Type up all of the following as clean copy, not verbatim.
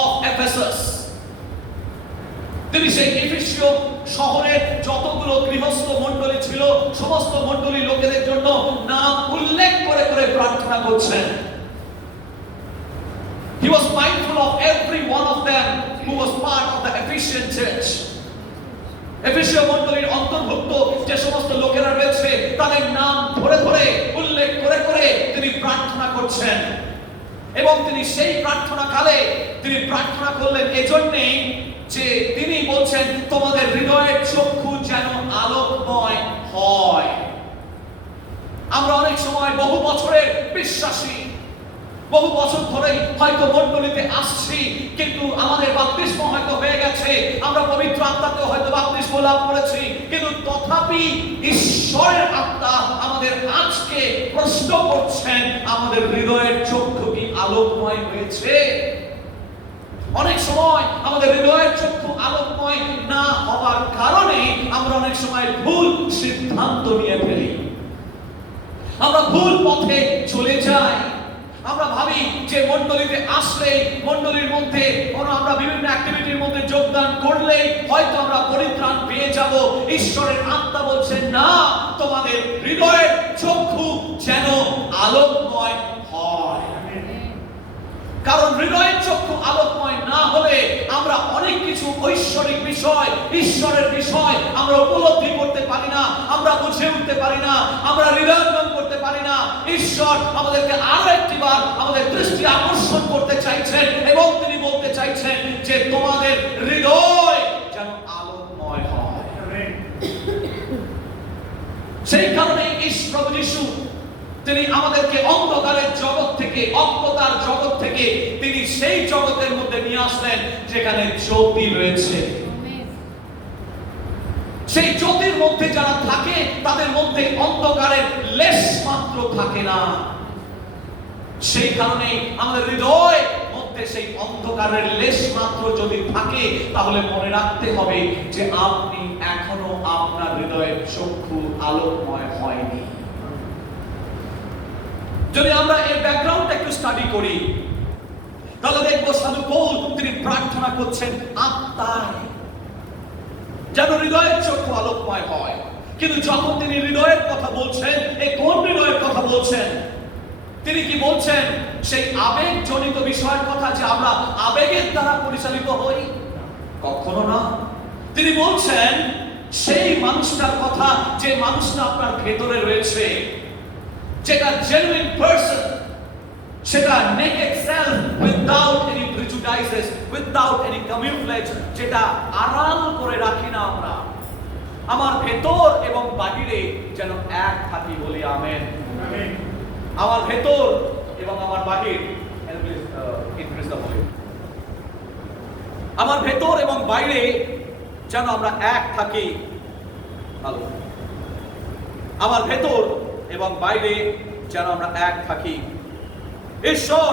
of Ephesus. তিনি সেই এফেসীয় শহরের যতগুলো গৃহস্থ মণ্ডলী ছিল সমস্ত মণ্ডলী লোকেদের জন্য নাম উল্লেখ করে করে প্রার্থনা করছেন। He was mindful of every one of them who was part of the Ephesian church. এফেসীয় মণ্ডলীর অন্তর্ভুক্ত যে সমস্ত লোকেরা রয়েছে তাদের নাম ধরে ধরে উল্লেখ করে করে তিনি প্রার্থনা করছেন। এবং তিনি সেই প্রার্থনা কালে তিনি প্রার্থনা করলেন এজন্যই যে তিনি বলছেন তোমাদের হৃদয়ের চক্ষু যেন আলোকময় হয়। আমরা অনেক সময় বহু বছরের বিশ্বাসী, বহু বছর ধরে হয়তো মণ্ডলীতে আসছি, কিন্তু আমাদের বাপ্তিস্ম হয়তো হয়ে গেছে, আমরা পবিত্র আত্মাতে হয়তো বাপ্তিস্ম লাভ করেছি, কিন্তু তথাপি ঈশ্বরের আত্মা আমাদের আজকে প্রশ্ন করছেন আমাদের হৃদয়ের চক্ষু কি আলোকময় হয়েছে? অনেক সময় আমাদের হৃদয়ের চক্ষু আলোকময় না হওয়ার কারণে আমরা অনেক সময় ভুল সিদ্ধান্ত নিয়ে ফেলি, আমরা ভুল পথে চলে যাই। আমরা ভাবি যে মণ্ডলীতে আসলে মণ্ডলীর মধ্যে আমরা বিভিন্ন অ্যাক্টিভিটির মধ্যে যোগদান করলে হয়তো আমরা পরিত্রাণ পেয়ে যাব। ঈশ্বরের আত্মা বলছেন না, তোমাদের হৃদয়ের চক্ষু যেন আলোকময় হয়। কারণ হৃদয়ের চক্ষু আলোকময় না হলে আমরা অনেক কিছু ঐশ্বরিক বিষয়, ঈশ্বরের বিষয় আমরা উপলব্ধি করতে পারি না, আমরা বুঝে উঠতে পারি না, আমরা হৃদয়ঙ্গম করতে পারি না। ঈশ্বর আমাদেরকে আরো একটিবার আমাদের দৃষ্টি আকর্ষণ করতে চাইছেন এবং তিনি বলতে চাইছেন যে তোমাদের হৃদয় যেন আলোকময় হয়। সেই কারণে প্রভু যিশু তিনি আমাদেরকে অন্ধকারের জগৎ থেকে, অজ্ঞতার জগৎ থেকে তিনি সেই জগতের মধ্যে নিয়ে আসলেন যেখানে জ্যোতি রয়েছে। সেই জ্যোতির মধ্যে যারা থাকে তাদের মধ্যে অন্ধকারের লেশ মাত্র থাকে না। সেই কারণে আমাদের হৃদয় মধ্যে সেই অন্ধকারের লেশ মাত্র যদি থাকে তাহলে মনে রাখতে হবে যে আপনি এখনো আপনার হৃদয়ের চক্ষু আলোকময় হয়নি। যদি আমরা এই ব্যাকগ্রাউন্ডটা একটু স্টাডি করি তাহলে দেখবো সাধু পৌল তিনি প্রার্থনা করছেন আত্মায় যেন হৃদয়ের চক্ষু আলোকময় হয়। কিন্তু যখন তিনি হৃদয়ের কথা বলছেন, এই কোন হৃদয়ের কথা বলছেন? তিনি কি বলছেন সেই আবেগ জনিত বিষয়ের কথা যে আমরা আবেগের দ্বারা পরিচালিত হই? কখনো না। তিনি বলছেন সেই মানুষটার কথা যে মানুষটা আপনার ভেতরে রয়েছে, যেটা genuine person, সেটা naked self without any prejudices, without any camouflage, যেটা আড়াল করে রাখি না আমরা। আমার ভেতর এবং বাহিরে যেন এক থাকি, বলি আমেন। আমার ভেতর এবং আমার বাহির, আমার ভেতর এবং বাইরে যেন আমরা এক থাকি। ভালো, আমার ভেতর এবং বাইরে যেন আমরা এক থাকি। ঈশ্বর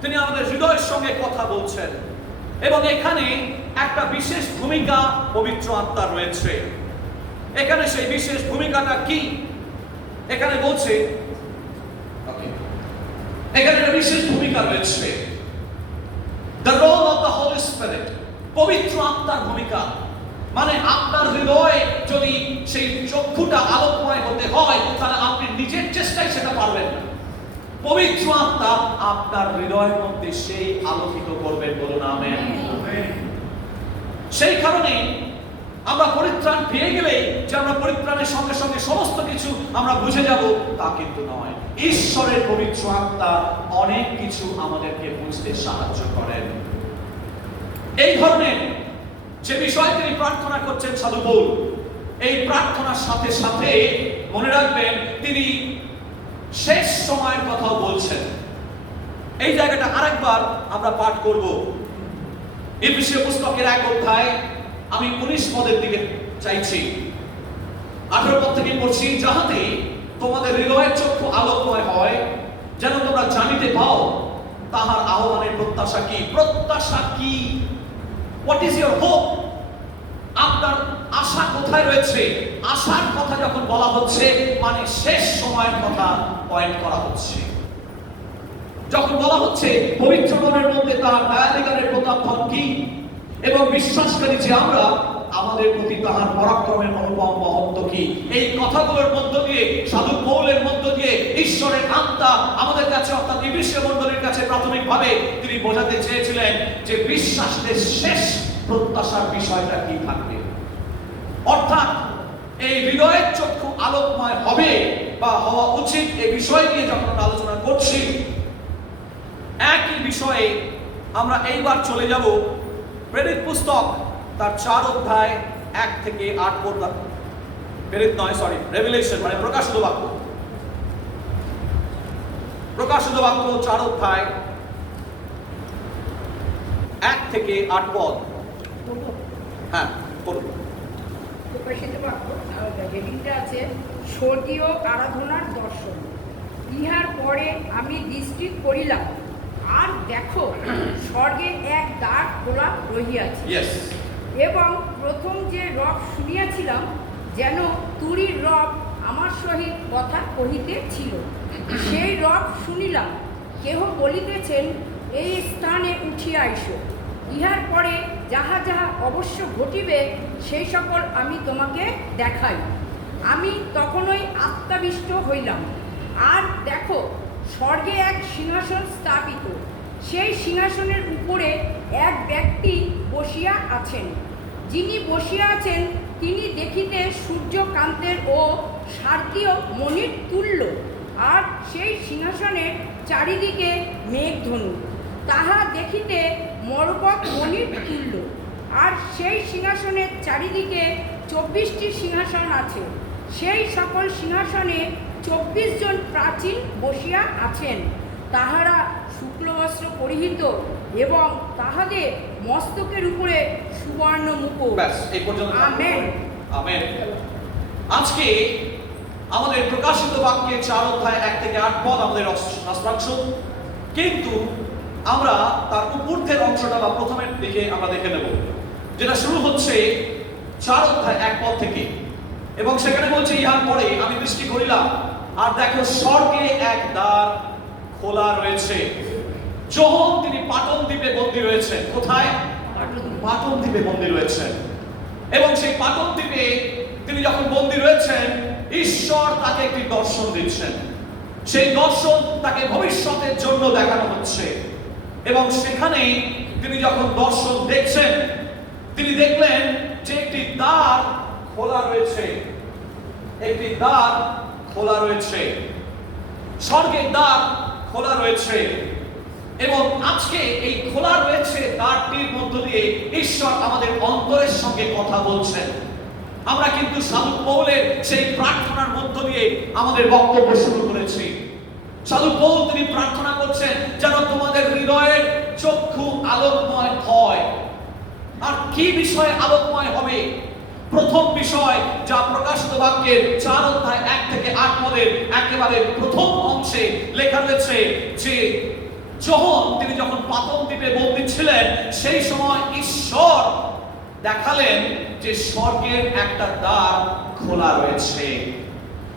তিনি আমাদের হৃদয়ের সঙ্গে কথা বলছেন এবং এখানে একটা বিশেষ ভূমিকা পবিত্র আত্মা রয়েছে। এখানে সেই বিশেষ ভূমিকাটা কি? এখানে বলছে এখানে একটা বিশেষ ভূমিকা রয়েছে, the role of the Holy Spirit, পবিত্র আত্মার ভূমিকা। মানে আপনার হৃদয়ে যদি সেই চক্ষুটা আলোকময় হতে হয় তাহলে আপনি নিজের চেষ্টায় সেটা পারবেন না। পবিত্র আত্মা আপনার হৃদয়ের মধ্যে সেই আলোকিত করবেন, বলুন আমেন। সেই কারণে আমরা পরিত্রাণ পেয়ে গেলে যে আমরা পরিত্রাণের সঙ্গে সঙ্গে সমস্ত কিছু আমরা বুঝে যাব তা কিন্তু নয়। ঈশ্বরের পবিত্র আত্মা অনেক কিছু আমাদেরকে বুঝতে সাহায্য করেন। এই ধরনের যে বিষয় তিনি প্রার্থনা করছেন সাধু পৌল, এই প্রার্থনার সাথে সাথে মনে রাখবেন তিনি শেষ সময়ের কথাও বলছেন। এই জায়গাটা আরেকবার আমরা পাঠ করব। এফেসীয় পুস্তকের 1 অধ্যায় আমি 19 পদের দিকে চাইছি। 18 পদ থেকে পড়ছি, যাহাতে তোমাদের হৃদয়ের চক্ষু আলোকময় হয়, যেন তোমরা জানিতে পাও তাহার আহ্বানের প্রত্যাশা কি। প্রত্যাশা কি? What is your hope? আপনার আশা কোথায় রয়েছে? আশার কথা যখন বলা হচ্ছে মানে শেষ সময়ের কথা পয়েন্ট করা হচ্ছে। যখন বলা হচ্ছে পবিত্র মনের মধ্যে তার দয়াদিগানের প্রতাপ ধন কি, এবং বিশ্বাসকারী যে আমরা আমাদের প্রতি তাহার পরাক্রমের অনুপম মহত্ব কি, এই কথাগুলোর মধ্য দিয়ে সাধু পৌলের মধ্য দিয়ে ঈশ্বরের আত্মা আমাদের কাছে অর্থাৎ এফেসীয় মণ্ডলীর কাছে প্রাথমিকভাবে তিনি বোঝাতে চেয়েছিলেন যে বিশ্বাসের শেষ প্রত্যাশার বিষয়টা কি থাকবে। অর্থাৎ এই হৃদয়ের চক্ষু আলোকময় হবে বা হওয়া উচিত এই বিষয় নিয়ে যখন আমরা আলোচনা করছি, একই বিষয়ে আমরা এইবার চলে যাব প্রেরিত পুস্তক তার 4 অধ্যায় 1 থেকে 8 পর্যন্ত। প্রেরিত নয়, সরি, রেভিলেশন মানে প্রকাশিত বাক্য। প্রকাশিত বাক্য 4 অধ্যায় 1 থেকে 8 পদ। হ্যাঁ, পড়ুন। প্রকাশিত বাক্য হেডিংটা আছে স্বর্গীয় আরাধনার দর্শন। ইহার পরে আমি দৃষ্টি করিলাম, আর দেখো স্বর্গে এক দ্বার খোলা রহিয়াছে। এবং প্রথম যে রব শুনিয়াছিলাম যেন তুরির রব আমার সহিত কথা কহিতেছিল। সেই রব শুনিলাম কেহ বলিতেছেন, এই স্থানে উঠিয়া আইসো, ইহার পরে যাহা যাহা অবশ্য ঘটিবে সেই সকল আমি তোমাকে দেখাই। আমি তখনই আত্মাবিষ্ট হইলাম, আর দেখো স্বর্গে এক সিংহাসন স্থাপিত, সেই সিংহাসনের উপরে এক ব্যক্তি বসিয়া আছেন। যিনি বসিয়া আছেন তিনি দেখিতে সূর্যকান্তের ও শারদীয় মণির তুল্য, আর সেই সিংহাসনের চারিদিকে মেঘধনু, তাহা দেখিতে মরকত মণির তুল্য। আর সেই সিংহাসনের চারিদিকে 24টি সিংহাসন আছে। সেই সকল সিংহাসনে 24 জন প্রাচীন বসিয়া আছেন। তাহারা শুক্ল বস্ত্র পরিহিত, এবং তাহাদের মস্তকের উপরে সুবর্ণ মুকুট। ব্যাস, এই পর্যন্ত। Amen, amen. আজকে আমাদের প্রকাশিত বাক্যে 4 অধ্যায় 1 থেকে 8 পদ আমাদের অস্ত্রাংশ, কিন্তু আমরা তার উপূর্ধ্বের অংশটা বা প্রথমের দিকে আমরা দেখে নেব, যেটা শুরু হচ্ছে 4 অধ্যায় 1 পদ থেকে, এবং সেখানে বলছে ইহার পরে আমি দৃষ্টি করিলাম, আর দেখো স্বর্গে এক দ্বার খোলা রয়েছে। যোহন তিনি পাটন দ্বীপে বন্দী রয়েছেন। কোথায়? পাটন দ্বীপে বন্দী রয়েছেন। এবং সেই পাটন দ্বীপে তিনি যখন বন্দী রয়েছেন, ঈশ্বর তাকে একটি দর্শন দিচ্ছেন। সেই দর্শন তাকে ভবিষ্যতের জন্য দেখানো হচ্ছে, এবং সেখানে তিনি যখন দর্শন দেখছেন, তিনি দেখলেন যে একটি দ্বার খোলা রয়েছে। একটি দ্বার খোলা রয়েছে, স্বর্গের দ্বার খোলা রয়েছে। এবং আজকে এই খোলা রয়েছে দ্বারটির মধ্য দিয়ে ঈশ্বর আমাদের অন্তরের সঙ্গে কথা বলছেন। আমরা কিন্তু সাধু পৌলের সেই প্রার্থনার মধ্য দিয়ে আমাদের বক্তব্য শুরু করেছি। সাধু পৌল তিনি প্রার্থনা করছেন যেন তোমাদের হৃদয়ের চক্ষু আলোকময় হয়। আর কি বিষয়ে আলোকময় হবে? প্রথম বিষয় যা প্রকাশিত বাক্যের 4 অধ্যায় 1 থেকে 8 পদের একেবারে প্রথম অংশে লেখা রয়েছে যে তিনি যখন পাতন দ্বীপে বন্দী ছিলেন, সেই সময় ঈশ্বর দেখালেন যে স্বর্গের একটা দ্বার খোলা রয়েছে।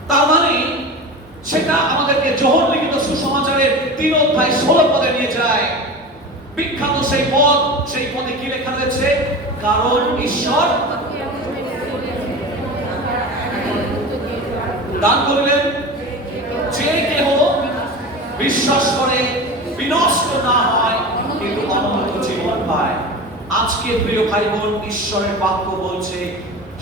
তার মানে সেটা আমাদেরকে যোহন লিখিত সুসমাচারের 3 অধ্যায় 16 পদে নিয়ে যায়। বিখ্যাত সেই পদ, সেই পদে কি লেখা রয়েছে? কারণ ঈশ্বর দান করিলেন যে কেহ বিশ্বাস করে বিনষ্ট না হয়, কিন্তু অনন্ত জীবন পায়। আজকে প্রিয় ভাই বোন, ঈশ্বরের বাক্য বলছে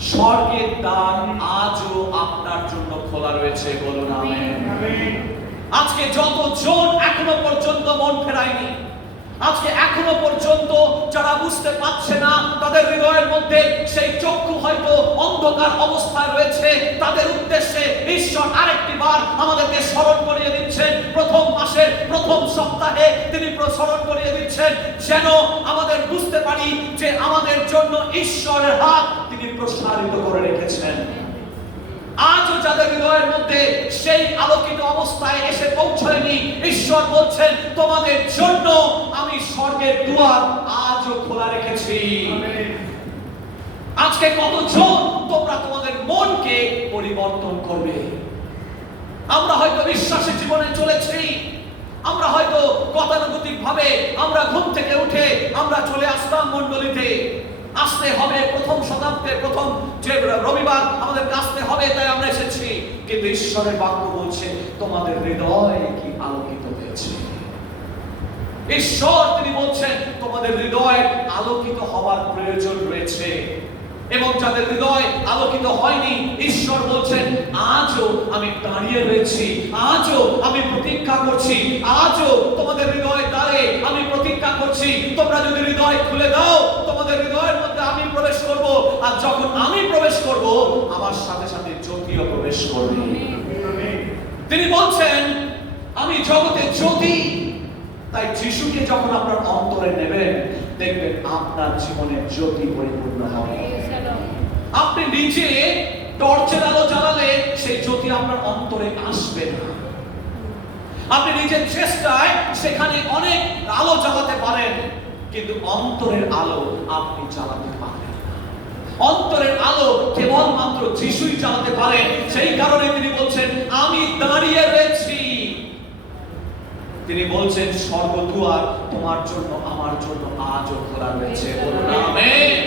স্বর্গের দ্বার আজও আপনার জন্য খোলা রয়েছে। বলুন আমেন। আজকে যতজন এখনো পর্যন্ত মন ফেরায়নি, আজকে এখনো পর্যন্ত যারা বুঝতে পারছে না, তাদের হৃদয়ের মধ্যে সেই চক্ষু হয়তো অন্ধকার অবস্থায় রয়েছে, তাদের উদ্দেশ্যে ঈশ্বর আরেকটি বার আমাদেরকে স্মরণ করিয়ে দিচ্ছেন। প্রথম মাসের প্রথম সপ্তাহে তিনি স্মরণ করিয়ে দিচ্ছেন যেন আমাদের বুঝতে পারি যে আমাদের জন্য ঈশ্বরের হাত তিনি প্রসারিত করে রেখেছেন। আজও যাদের হৃদয়ের মধ্যে সেই আলোকিত অবস্থায় এসে পৌঁছায়নি, ঈশ্বর বলছেন তোমাদের জন্য আমি স্বর্গের দুয়ার আজও খোলা রেখেছি। আজকে কতজন তোমরা তোমাদের মনকে পরিবর্তন করবে? আমরা হয়তো বিশ্বাসের জীবনে চলেছি, আমরা হয়তো গতানুগতিক ভাবে আমরা ঘুম থেকে উঠে আমরা চলে আসলাম মণ্ডলীতে, আসতে হবে প্রথম শতাব্দীর প্রথম যে রবিবার আমাদের আসতে হবে, তাই আমরা এসেছি। কিন্তু ঈশ্বরের বাক্য বলছে তোমাদের হৃদয় কি আলোকিত হয়েছে। ঈশ্বর তিনি বলছেন তোমাদের হৃদয় আলোকিত হওয়ার প্রয়োজন রয়েছে, এবং যাদের হৃদয় আলোকিত হয়নি ঈশ্বর বলছেন আজও আমি দাঁড়িয়ে রয়েছি, আজও আমি প্রতীক্ষা করছি, আজও তোমাদের হৃদয় দ্বারে আমি প্রতীক্ষা করছি। তোমরা যদি হৃদয় খুলে দাও তোমাদের হৃদয়ের মধ্যে আমি প্রবেশ করব, আর যখন আমি প্রবেশ করব আমার সাথে সাথে জ্যোতিও প্রবেশ করবে। তিনি বলছেন আমি জগতে জ্যোতি। তাই যিশুকে যখন আপনার অন্তরে নেবেন দেখবেন আপনার জীবনে জ্যোতি পরিপূর্ণ হবে। আপনি নিজে টর্চের আলো জ্বালালে সেই জ্যোতি আপনার অন্তরে আসবে না। আপনি নিজের চেষ্টায় সেখানে অনেক আলো জ্বালাতে পারেন, কিন্তু অন্তরের আলো আপনি জ্বালাতে পারবেন না। অন্তরের আলো কেবলমাত্র যিশুই জ্বালাতে পারেন। সেই কারণে তিনি বলছেন আমি দাঁড়িয়ে রয়েছি। তিনি বলছেন স্বর্গদুয়ার তোমার জন্য আমার জন্য আজও খোলা রয়েছে। বলুন আমেন।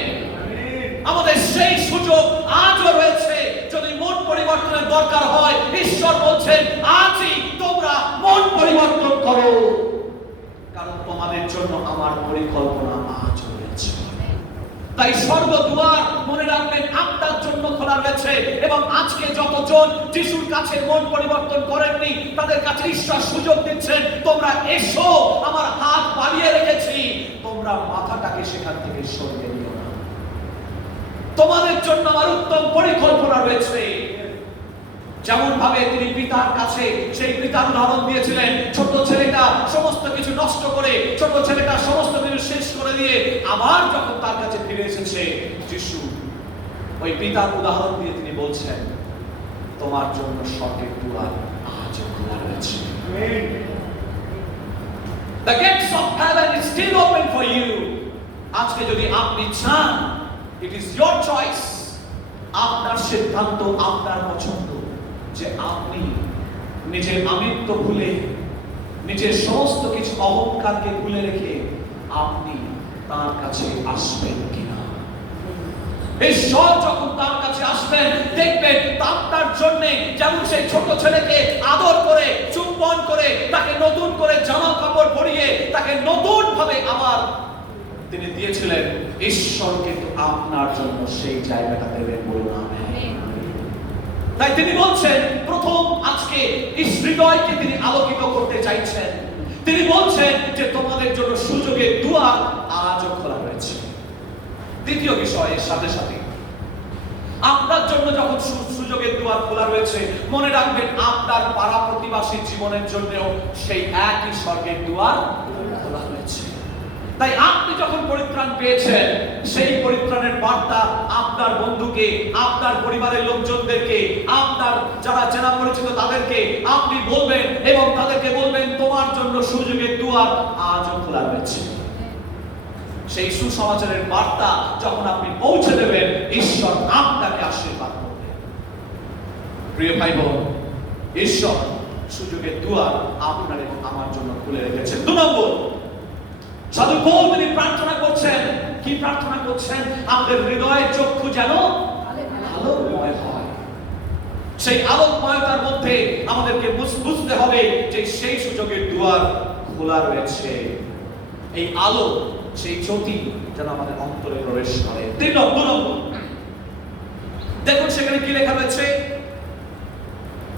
আমাদের সেই সুযোগ আজও রয়েছে। যদি মন পরিবর্তনের দরকার হয় ঈশ্বর বলছেন আজই তোমরা মন পরিবর্তন করো, কারণ তোমাদের জন্য আমার পরিকল্পনা আজও রয়েছে। তাই স্বর্গদুয়ার মনে রাখবেন আপনার জন্য খোলা রয়েছে, এবং আজকে যতজন যিশুর কাছে মন পরিবর্তন করেননি তাদের কাছে ঈশ্বর সুযোগ দিচ্ছেন তোমরা এসো, আমার হাত বাড়িয়ে রেখেছি, তোমরা মাথাটাকে সেখান থেকে সরিয়ে নিও না। তোমাদের জন্য আমার উত্তম পরিকল্পনা রয়েছে। যেমন ভাবে তিনি পিতার কাছে সেই পিতার উদাহরণ দিয়েছিলেন, ছোট ছেলেটা সমস্ত কিছু নষ্ট করে, ছোট ছেলেটা সমস্ত কিছু শেষ করে দিয়ে আবার যখন তার কাছে ফিরে এসেছে যিশু, ওই পিতার উদাহরণ দিয়ে তিনি বলছেন তোমার জন্য স্বর্গের দুয়ার আজও খোলা রয়েছে। The gates of heaven is still open for you. আজকে যদি আপনি চান, it is your choice, আপনার সিদ্ধান্ত, আপনার পছন্দ, যে আপনি নিজের আমিত্ব ভুলে, নিজের সমস্ত কিছু অহংকারকে ভুলে রেখে আপনি তার কাছে আসবেন কিনা। ঈশ্বর যখন তার কাছে আসবেন দেখবেন আপনার জন্য যেমন সেই ছোট ছেলেকে আদর করে চুম্বন করে তাকে নতুন করে জামা কাপড় পরিয়ে তাকে নতুন ভাবে আবার তিনি দিয়েছিলেন, ঈশ্বর কিন্তু আপনার জন্য সেই জায়গাটা দেবেন। বলুন আমেন। তাই তিনি বলছেন প্রথম আজকে হৃদয়কে তিনি আলোকিত করতে চাইছেন। তিনি বলছেন যে তোমাদের জন্য সুযোগের দুয়ার আজও খোলা রয়েছে। দ্বিতীয় বিষয়ের সাথে সাথে আপনার জন্য যখন সুযোগের দুয়ার খোলা রয়েছে, মনে রাখবেন আপনার পাড়া প্রতিবাসী জীবনের জন্যও সেই একই স্বর্গের দুয়ার খোলা রয়েছে। তাই আপনি যখন পরিত্রাণ পেয়েছেন সেই পরিত্রাণের বার্তা আপনার বন্ধুকে, আপনার পরিবারের লোকজনদেরকে, আপনার যারা চেনা পরিচিত তাদেরকে আপনি বলবেন, এবং তাদেরকে বলবেন তোমার জন্য সুযোগের দুয়ার আজও খোলা রয়েছে। সেই সুসমাচারের বার্তা যখন আপনি পৌঁছে দেবেন ঈশ্বর আপনাকে আশীর্বাদ করবেন। প্রিয় ভাই বোন, ঈশ্বর সুযোগের দুয়ার আপনার এবং আমার জন্য খুলে রেখেছেন। 2 নম্বর, সাধু পৌল তিনি প্রার্থনা করছেন। কি প্রার্থনা করছেন? আমাদের হৃদয়ের চক্ষু যেন আলোকময় হয়। সেই আলোকময়তার মধ্যে আমাদেরকে বুঝতে হবে যে সেই সুযোগের দুয়ার খোলা রয়েছে। এই আলো, সেই জ্যোতি যেন আমাদের অন্তরে প্রবেশ করে। 3 নম্বর, দেখুন সেখানে কি লেখা রয়েছে।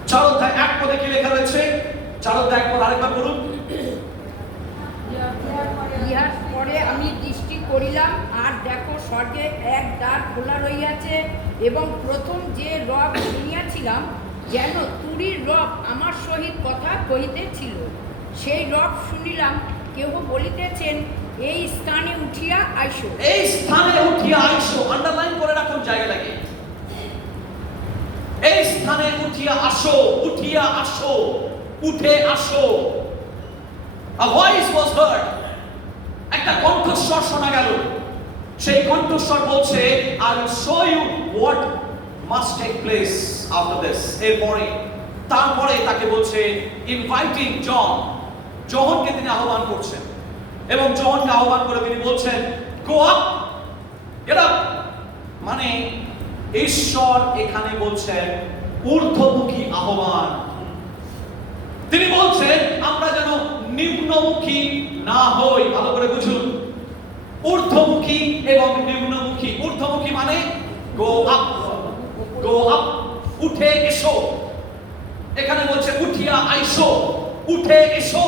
4 অধ্যায় 1 পদে কি লেখা রয়েছে? 4 অধ্যায় 1 পদ আরেকবার বলুন। ইহার পরে আমি দৃষ্টি করিলাম, আর দেখো স্বর্গে এক দ্বার খোলা রহিয়াছে, এবং প্রথম যে রব শুনিয়াছিলাম যেন তুরীর রব আমার সহিত কথা কহিতেছিল। সেই রব শুনিলাম কেহ বলিতেছেন এই স্থানে উঠিয়া আইসো। এই স্থানে উঠিয়া আইসো, আন্ডারলাইন করে রাখুন জায়গাটাকে। এই স্থানে উঠিয়া আসো, উঠিয়া আসো, উঠে আসো। A voice was heard. একটা কণ্ঠস্বর শোনা গেল। সেই কণ্ঠস্বর বলছে I will show you what must take place after this. এরপরে তারপরে তাকে বলছে inviting John, যোহনকে তিনি আহ্বান করছেন এবং যোহনকে আহ্বান করে তিনি বলছেন গো আপ, গেট আপ। মানে ঈশ্বর এখানে বলছেন ঊর্ধ্বমুখী আহ্বান। তিনি বলছেন আমরা যেন নিম্নমুখী না হই। ভালো করে বুঝুন, ঊর্ধ্বমুখী এবং নিম্নমুখী। ঊর্ধ্বমুখী মানে গো আপ, গো আপ, উঠে এসো। এখানে বলছে উঠিয়া আইসো, উঠে এসো।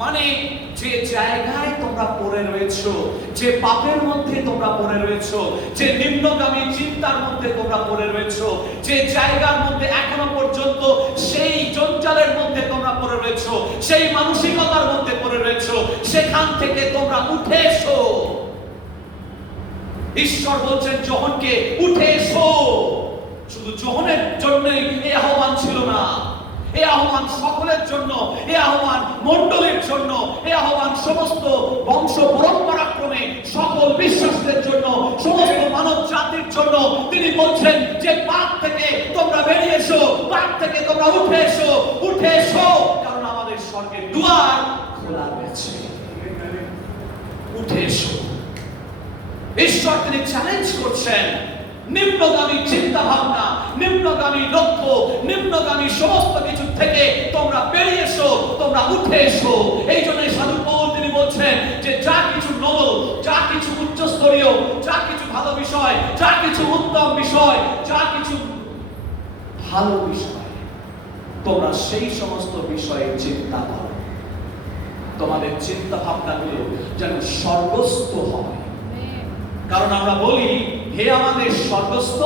মানে যে জায়গায় তোমরা পড়ে রয়েছো, যে পাপের মধ্যে তোমরা পড়ে রয়েছো, যে নিম্নগামী চিন্তার মধ্যে তোমরা পড়ে রয়েছো, যে জায়গার মধ্যে এখনো পর্যন্ত সেই জঞ্জালের মধ্যে তোমরা পড়ে রয়েছো, সেই মানসিকতার মধ্যে পড়ে রয়েছো, সেখান থেকে তোমরা উঠে এসো। ঈশ্বর বলছেন যোহনকে উঠে এসো। শুধু যোহনের জন্যই এই আহ্বান ছিল না, এই আহ্বান সকলের জন্য, এই আহ্বান মণ্ডলীর জন্য, এই আহ্বান সমস্ত বংশ পরম্পরাক্রমে সকল বিশ্বাসীদের জন্য, সমস্ত মানব জাতির জন্য। তিনি বলছেন যে পাপ থেকে তোমরা বেরিয়ে এসো, পাপ থেকে তোমরা উঠে এসো, উঠে এসো, কারণ আমাদের স্বর্গের দুয়ার খোলা রয়েছে। উঠে এসো। ঈশ্বর তিনি চ্যালেঞ্জ করছেন নিম্নগামী চিন্তা ভাবনা, নিম্নগামী লক্ষ্য, নিম্নগামী সমস্ত কিছু থেকে তোমরা বেরিয়ে এসো, তোমরা উঠে এসো। এই জন্য সাধু পৌল তিনি বলছেন যে যা কিছু নোবেল, যা কিছু উচ্চস্তরীয়, যা কিছু ভালো বিষয়, যা কিছু উত্তম বিষয়, যা কিছু ভালো বিষয়, তোমরা সেই সমস্ত বিষয়ে চিন্তা করো। তোমাদের চিন্তা ভাবনাগুলো যেন স্বর্গস্থ হয়। কারণ আমরা বলি হে আমাদের স্বর্গস্থ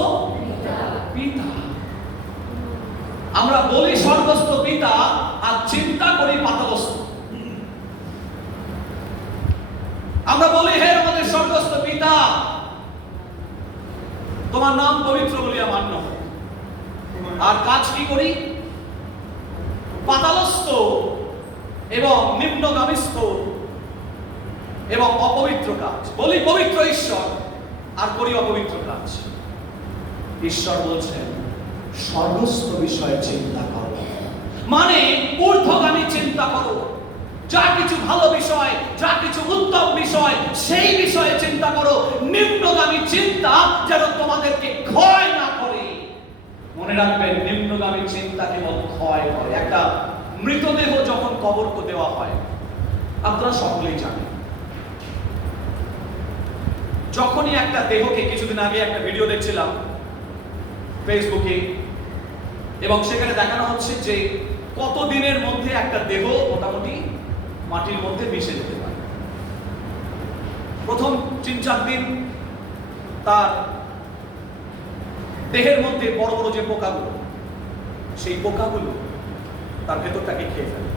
পিতা। আমরা বলি স্বর্গস্থ পিতা আর চিন্তা করি পাতালস্থ। আমরা বলি হে আমাদের স্বর্গস্থ পিতা, তোমার নাম পবিত্র বলিয়া মান্য, আর কাজ কি করি? পাতালস্থ এবং নিম্নগামীস্থ এবং অপবিত্র কাজ। বলি পবিত্র ঈশ্বর আর করি অপবিত্র কাজ। ঈশ্বর বলছেন স্বর্গস্থ বিষয়ে চিন্তা করো, মানে ঊর্ধ্বগামী চিন্তা করো। যা কিছু ভালো বিষয়, যা কিছু উত্তম বিষয়, সেই বিষয়ে চিন্তা করো। নিম্নগামী চিন্তা যেন তোমাদেরকে ক্ষয় না করে। মনে রাখবেন, নিম্নগামী চিন্তা কেবল ক্ষয় করে। একটা মৃতদেহ যখন কবর দেওয়া হয়, আপনারা সকলেই জানেন, যখনই একটা দেহকে, কিছুদিন আগে একটা ভিডিও দেখছিলাম ফেসবুকে, এবং সেখানে দেখানো হচ্ছে যে কত দিনের মধ্যে একটা দেহ মোটামুটি মাটির মধ্যে মিশে যেতে পারে। প্রথম 3-4 দিন তার দেহের মধ্যে বড় বড় যে পোকাগুলো, সেই পোকাগুলো তার ভেতরটাকে খেয়ে ফেলে।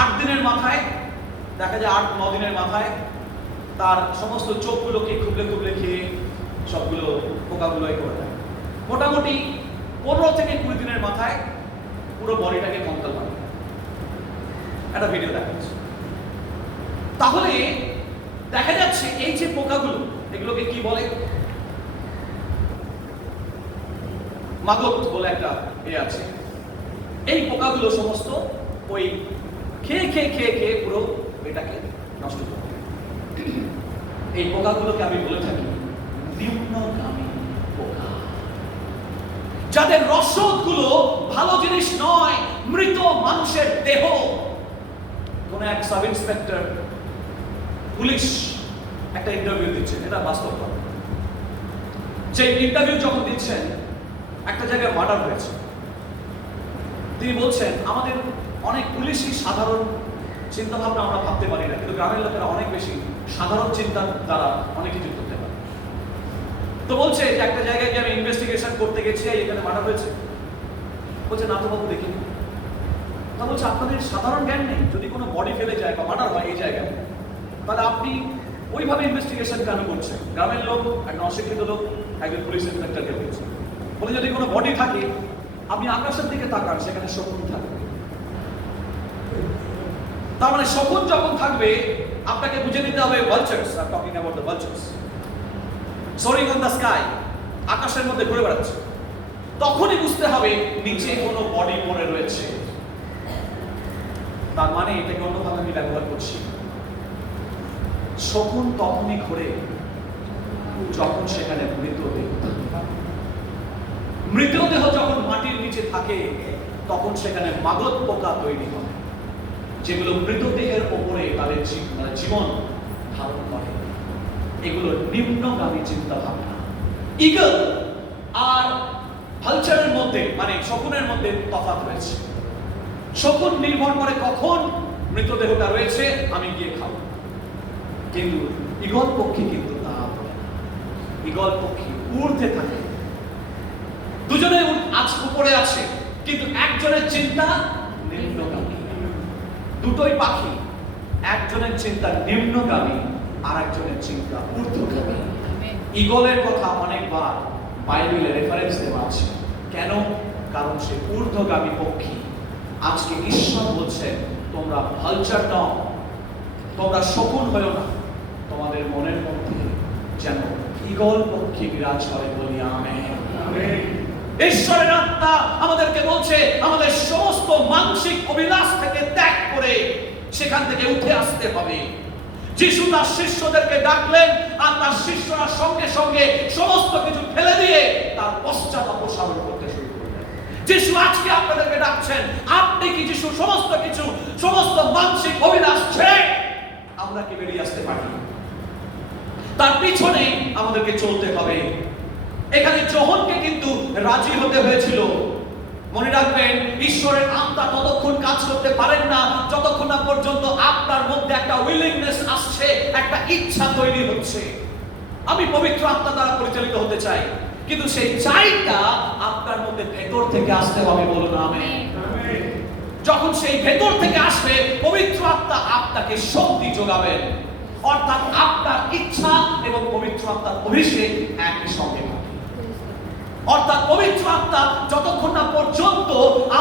8 দিনের মাথায় দেখা যায়, 8-9 দিনের মাথায় তার সমস্ত চোখগুলোকে খুবলে খুবলে খেয়ে সবগুলো পোকাগুলোই করে দেয়। মোটামুটি 15 থেকে 20 দিনের মাথায় পুরো বডিটাকে কঙ্কাল বানায়। একটা ভিডিও দেখাচ্ছে। তাহলে দেখা যাচ্ছে এই যে পোকাগুলো, এগুলোকে কি বলে? মাগত বলে একটা আছে। এই পোকাগুলো সমস্ত ওই খেয়ে খেয়ে খেয়ে খেয়ে পুরো এটাকে নষ্ট করে। এই পোকাগুলোকে আমি বলে থাকি নিম্নগামী পোকা, যাদের রসদগুলো ভালো জিনিস নয়, মৃত মানুষের দেহ। কোন এক সাব ইন্সপেক্টর পুলিশ একটা ইন্টারভিউ দিচ্ছেন, এটা বাস্তব কথা। যে ইন্টারভিউ যখন দিচ্ছেন, একটা জায়গায় মার্ডার হয়েছে। তিনি বলছেন আমাদের অনেক পুলিশই সাধারণ চিন্তা ভাবনা আমরা ভাবতে পারি না, কিন্তু গ্রামের লোকেরা অনেক বেশি সাধারণ চিন্তার দ্বারা অনেক কিছু করতে পারে। তো বলছে যে একটা জায়গায় গিয়ে আমি ইনভেস্টিগেশন করতে গেছি, এখানে মার্ডার হয়েছে। বলছে না তো বাবু, দেখিনি। তা বলছে আপনাদের সাধারণ জ্ঞান নেই? যদি কোনো বডি ফেলে যায় বা মার্ডার হয় এই জায়গায়, তাহলে আপনি ওইভাবে ইনভেস্টিগেশন কেন করছেন? গ্রামের লোক, একটা অশিক্ষিত লোক একজন পুলিশ ইন্সপেক্টরকে বলছে। বলে যদি কোনো বডি থাকে, আপনি আকাশের দিকে তাকান, সেখানে শকুন থাকবে। তার মানে শকুন যখন থাকবে, আপনাকে বুঝে নিতে হবে vultures are talking about the vultures soaring on the sky, আকাশের মধ্যে ঘুরে বেড়াচ্ছে। তখনই বুঝতে হবে নিচে কোনো বডি পড়ে রয়েছে। তার মানে এটাকে অন্যভাবে আমি ব্যবহার করছি, শকুন তখনই ঘোরে যখন সেখানে মৃতদেহ থাকে। মৃতদেহ যখন মাটির নিচে থাকে তখন সেখানে মাগধ পোকা তৈরি হয়, যেগুলো মৃতদেহের ওপরে তাদের জীবন ধারণ করে। এগুলো নিম্নগামী চিন্তা ভাবনা। ঈগল আর ভালচারের মধ্যে, মানে শকুনের মধ্যে তফাৎ রয়েছে। শকুন নির্ভর করে কখন মৃতদেহটা রয়েছে আমি গিয়ে খাবো, কিন্তু ঈগল পক্ষী কিন্তু তা বলে না। ঈগল পক্ষী ঊর্ধ্বে থাকে, দুজনে আজ উপরে আছে, কিন্তু একজনের চিন্তা নিম্নগামী। দুটোই পাখি, একজনের চিন্তা নিম্নগামী আর একজনের চিন্তা ঊর্ধ্বগামী। ঈগলের কথা অনেকবার বাইবেলে রেফারেন্স দেওয়া আছে। কেন? কারণ সে ঊর্ধ্বগামী পক্ষী। আজকে ঈশ্বর বলছেন তোমরা ভালচার নও, তোমরা শকুন হয়েও না, তোমাদের মনের মধ্যে যেন ঈগল পক্ষী বিরাজ করে, বলি আমেন। ঈশ্বরের আত্মা আমাদেরকে বলছে আমাদের সমস্ত মানসিক অভিলাষ থেকে ত্যাগ করে সেখান থেকে উঠে আসতে হবে। যিশু তার শিষ্যদেরকে ডাকলেন আর তার শিষ্যরা সঙ্গে সঙ্গে সমস্ত কিছু ফেলে দিয়ে তার পশ্চাদপসারণ করতে শুরু করলেন। যিশু আজকে আপনাদেরকে ডাকছেন, আপনি কি যিশু সমস্ত কিছু, সমস্ত মানসিক অভিলাষ ছেড়ে আমরা কি বেরিয়ে আসতে পারি? তার পিছনে আমাদেরকে চলতে হবে। এখানে যোহনকে কিন্তু রাজি হতে হয়েছিল। মনে রাখবেন, ঈশ্বরের আত্মা ততক্ষণ কাজ করতে পারেন না যতক্ষণ না পর্যন্ত আপনার মধ্যে একটা উইলিংনেস আসছে, একটা ইচ্ছা তৈরি হচ্ছে। আমি পবিত্র আত্মা দ্বারা পরিচালিত হতে চাই, কিন্তু সেই চাইটা আপনার মধ্যে ভেতর থেকে আসতে হবে, বলুন আমেন। যখন সেই ভেতর থেকে আসবে, পবিত্র আত্মা আপনাকে শক্তি যোগাবেন। অর্থাৎ আপনার ইচ্ছা এবং পবিত্র আত্মার অভিষেক একই সঙ্গে হবে। অর্থাৎ পবিত্র আত্মা যতক্ষণ না পর্যন্ত